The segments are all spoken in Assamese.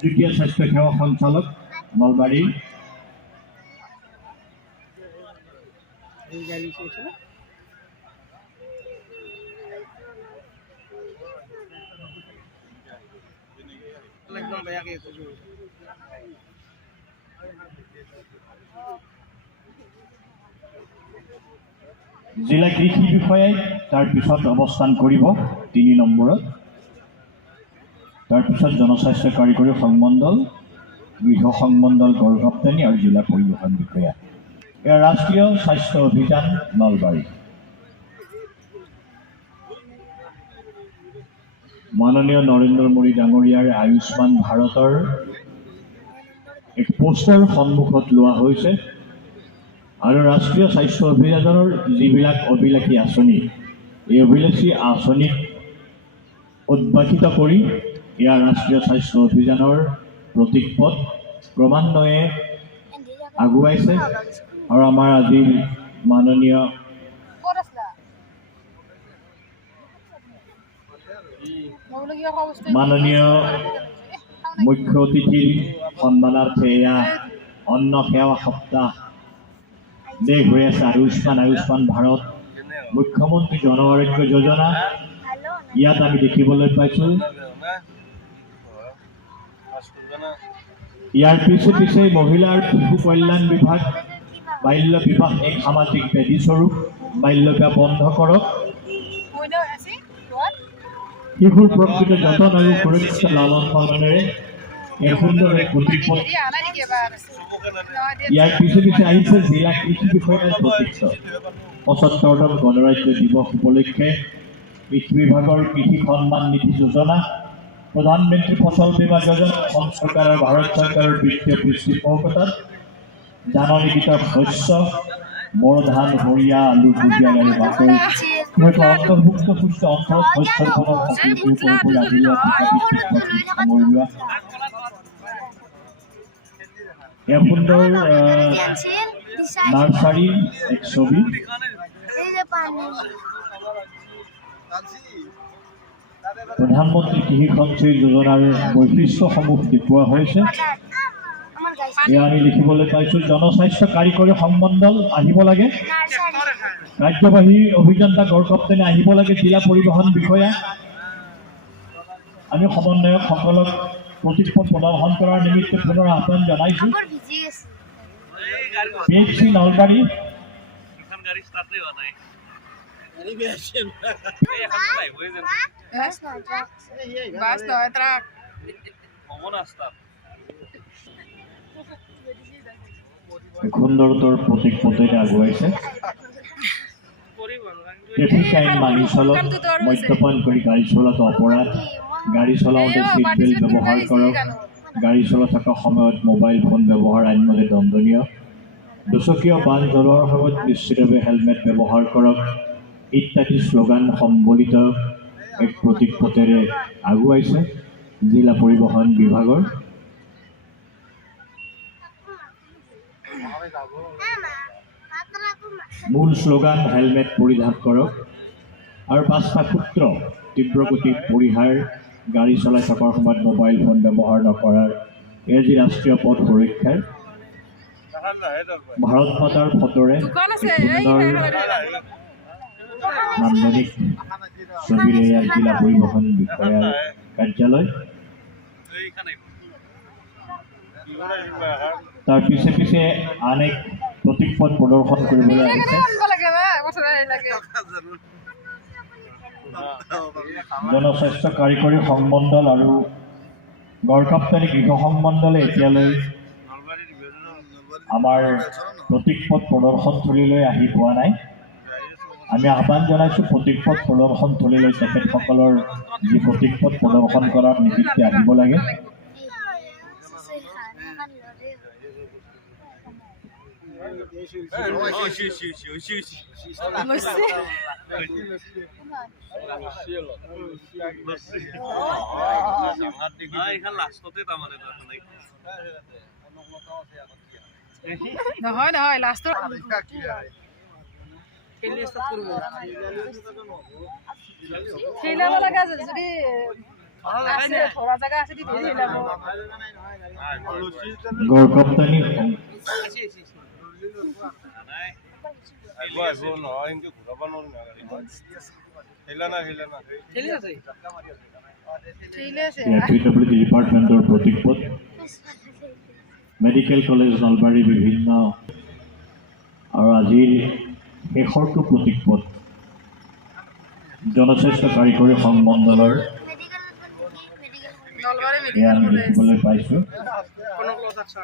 দ্বিতীয় স্বাস্থ্য সেৱা সঞ্চালক নলবাৰী জিলা কৃষি বিষয়াই তাৰ পিছত অৱস্থান কৰিব ৩ নম্বৰত। তাৰপিছত জনস্বাস্থ্য কাৰিকৰী সংমণ্ডল, গৃহ সংমণ্ডল, গড় ৰপ্তানি আৰু জিলা পৰিবহণ বিষয়া। এয়া ৰাষ্ট্ৰীয় স্বাস্থ্য অভিযান নলবাৰী। মাননীয় নৰেন্দ্ৰ মোদী ডাঙৰীয়াৰ আয়ুষ্মান ভাৰতৰ এক পোষ্টাৰ সন্মুখত লোৱা হৈছে আৰু ৰাষ্ট্ৰীয় স্বাস্থ্য অভিযানৰ যিবিলাক অভিলাষী আঁচনি, এই অভিলাষী আঁচনিক উদ্ভাসিত কৰি এয়া ৰাষ্ট্ৰীয় স্বাস্থ্য অভিযানৰ প্ৰতীকপট ক্ৰমান্বয়ে আগুৱাইছে আৰু আমাৰ আজিৰ মাননীয় মুখ্য অতিথিৰ সন্মানাৰ্থে এয়া অন্ন সেৱা সপ্তাহ দেশ হৈ আছে। আয়ুষ্মান ভাৰত মুখ্যমন্ত্ৰী জন আৰোগ্য যোজনা ইয়াত আমি দেখিবলৈ পাইছোঁ। ইয়াৰ পিছে পিছে মহিলা আৰু শিশু কল্যাণ বিভাগ বাল্য বিবাহ এক সামাজিক ব্যাধিস্বৰূপ, বাল্য বিবাহ বন্ধ কৰক, শিশুৰ প্ৰকৃত যতন আৰু সুৰক্ষিত লালন পালনেৰে এক সুন্দৰ এক প্ৰতীকপট। ইয়াৰ পিছে পিছে আহিছে জিলা কৃষি বিষয়াৰ প্ৰতীক্ষ ৭৫তম গণৰাজ্য দিৱস উপলক্ষে কৃষি বিভাগৰ কৃষি সন্মান নিধি যোজনা, প্ৰধানমন্ত্ৰী ফচল বীমা যোজনা, অসম চৰকাৰ আৰু ভাৰত চৰকাৰৰ বিত্তীয় পৃষ্ঠপোষকতাত জাননীকৃত শস্য, বড়ো ধান, সৰিয়হ, আলু, ভুজিয়া আৰু বাকৰি অন্তৰ্ভুক্ত শস্য অঞ্চলত শস্যৰ ফলত এক সুন্দৰ নাৰ্চাৰীৰ এক ছবি। প্ৰধানমন্ত্ৰী কৃষি সঞ্চয় যোজনাৰ বৈশিষ্ট্যসমূহ দেখুওৱা হৈছে। এয়া আমি দেখিবলৈ পাইছোঁ। জনস্বাস্থ্য কাৰিকৰী সংমণ্ডল আহিব লাগে, কাৰ্যবাহী অভিযন্তা গড় ৰপ্তানি আহিব লাগে, জিলা পৰিবহণ বিষয়া। আমি সমন্বয়কসকলক প্ৰতীকপট প্ৰদৰ্শন কৰাৰ নিমিত্তে পুনৰ আহ্বান জনাইছোঁ। PHC নলবাৰী সুন্দৰতৰ প্ৰতীকপটেৰে আগুৱাইছে। ট্ৰেফিক আইন মানি চলক, মদ্যপান কৰি গাড়ী চলোৱাটো অপৰাধ, গাড়ী চলাওঁতে ছিট বেল্ট ব্যৱহাৰ কৰক, গাড়ী চলাই থকা সময়ত মোবাইল ফোন ব্যৱহাৰ আইনমতে দণ্ডনীয়, দুচকীয়া বাহন চলোৱাৰ সময়ত নিশ্চিতভাৱে হেলমেট ব্যৱহাৰ কৰক ইত্যাদি শ্লোগান সম্বলিত এক প্ৰতীকপটেৰে আগুৱাইছে জিলা পৰিবহণ বিভাগৰ। মূল শ্লোগান হেলমেট পৰিধান কৰক আৰু ৫টা সূত্ৰ তীব্ৰগতি পৰিহাৰ, গাড়ী চলাই থকাৰ সময়ত মোবাইল ফোন ব্যৱহাৰ নকৰাৰ, এয়া যি ৰাষ্ট্ৰীয় পথ সুৰক্ষাৰ ভাৰত মাতাৰ ফটোৰে সুন্দৰ নান্দনিক ছবিৰে ইয়াৰ জিলা পৰিবহণ বিষয়াৰ কাৰ্যালয়। তাৰ পিছে পিছে আন এক প্ৰতীকপট প্ৰদৰ্শন কৰিবলৈ আহিছে জনস্বাস্থ্য কাৰিকৰী সংমণ্ডল আৰু গড় ৰপ্তানি গৃহ সংমণ্ডলে এতিয়ালৈ আমাৰ প্ৰতীকপট প্ৰদৰ্শনথলীলৈ আহি পোৱা নাই। আমি আহ্বান জনাইছোঁ প্ৰতীকপট প্ৰদৰ্শনথলীলৈ তেখেতসকলৰ যি প্ৰতীকপট প্ৰদৰ্শন কৰাৰ নিমিত্তে আহিব লাগে। নহয় নহয় লাষ্টৰ খেলাব লগা যদি थोड़ा जगह আছে দিদি হিলাব গড় কপ্তানি PWD ডিপাৰ্টমেণ্টৰ প্ৰতীকপট মেডিকেল কলেজ নলবাৰী বিভিন্ন আৰু আজিৰ শেষৰটো প্ৰতীকপট জনস্বাস্থ্য কাৰিকৰী সংমণ্ডলৰ নলবাৰী এয়া আমি মেডিকেল দেখিবলৈ পাইছোঁ কোন ক্লাস আছে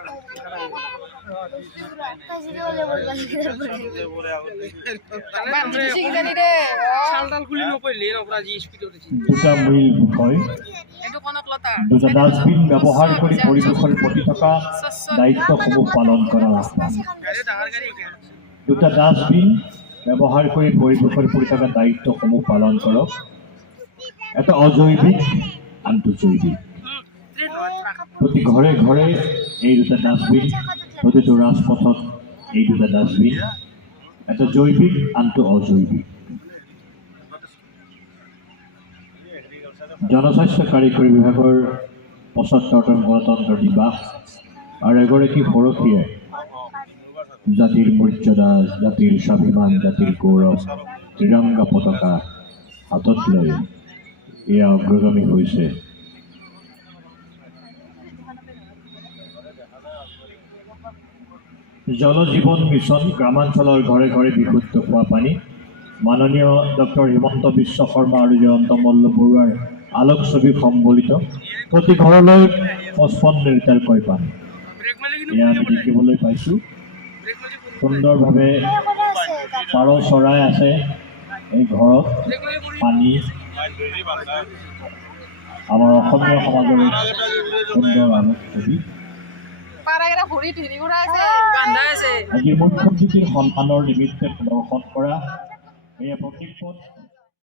শালডাল খুলি নকইলে নপৰা জি স্পিডত আছে দুটা মূল বিষয় এটো কোন ক্লতা দুটা ডাষ্টবিন ব্যৱহাৰ কৰি পৰিৱেশৰ প্ৰতি থকা দায়িত্বসমূহ পালন কৰাৰ আহ্বান গাড়ী ডাঙৰ গাড়ী কি দুটা ডাষ্টবিন ব্যৱহাৰ কৰি পৰিৱেশৰ প্ৰতি থকা দায়িত্বসমূহ পালন কৰক এটা অজৈৱিক আনটো জৈৱিক প্ৰতি ঘৰে ঘৰে এই দুটা ডাষ্টবিন প্ৰতিটো ৰাজপথত এই দুটা ডাষ্টবিন এটা জৈৱিক আনটো অজৈৱিক জনস্বাস্থ্য কাৰিকৰী বিভাগৰ ৭৫তম গণতন্ত্ৰ দিৱস আৰু এগৰাকী পৰখীয়ে জাতিৰ মৰ্যাদা জাতিৰ স্বাভিমান জাতিৰ গৌৰৱ ত্ৰিৰংগা পতাকা হাতত লৈ এয়া অগ্ৰগামী হৈছে জল জীৱন মিছন গ্ৰামাঞ্চলৰ ঘৰে ঘৰে বিশুদ্ধ খোৱা পানী মাননীয় ডক্টৰ হিমন্ত বিশ্ব শৰ্মা আৰু জয়ন্ত মল্ল বৰুৱাৰ আলোক ছবি সম্বলিত প্ৰতি ঘৰলৈ ৫৫ লিটাৰকৈ পানী ব্ৰেক মালি এয়া আমি দেখিবলৈ পাইছোঁ ব্ৰেক মালি সুন্দৰভাৱে পাৰ চৰাই আছে এই ঘৰত ব্ৰেক মালি পানী আমাৰ অসমীয়া সমাজৰ এক সুন্দৰ আলোক ছবি পাৰাগৰা ভৰি ধৰি উৰা আছে বান্ধা আছে আজি মুখ্যমন্ত্ৰীৰ সন্মানৰ নিমিত্তে প্ৰদৰ্শন কৰা এই প্ৰতীকপট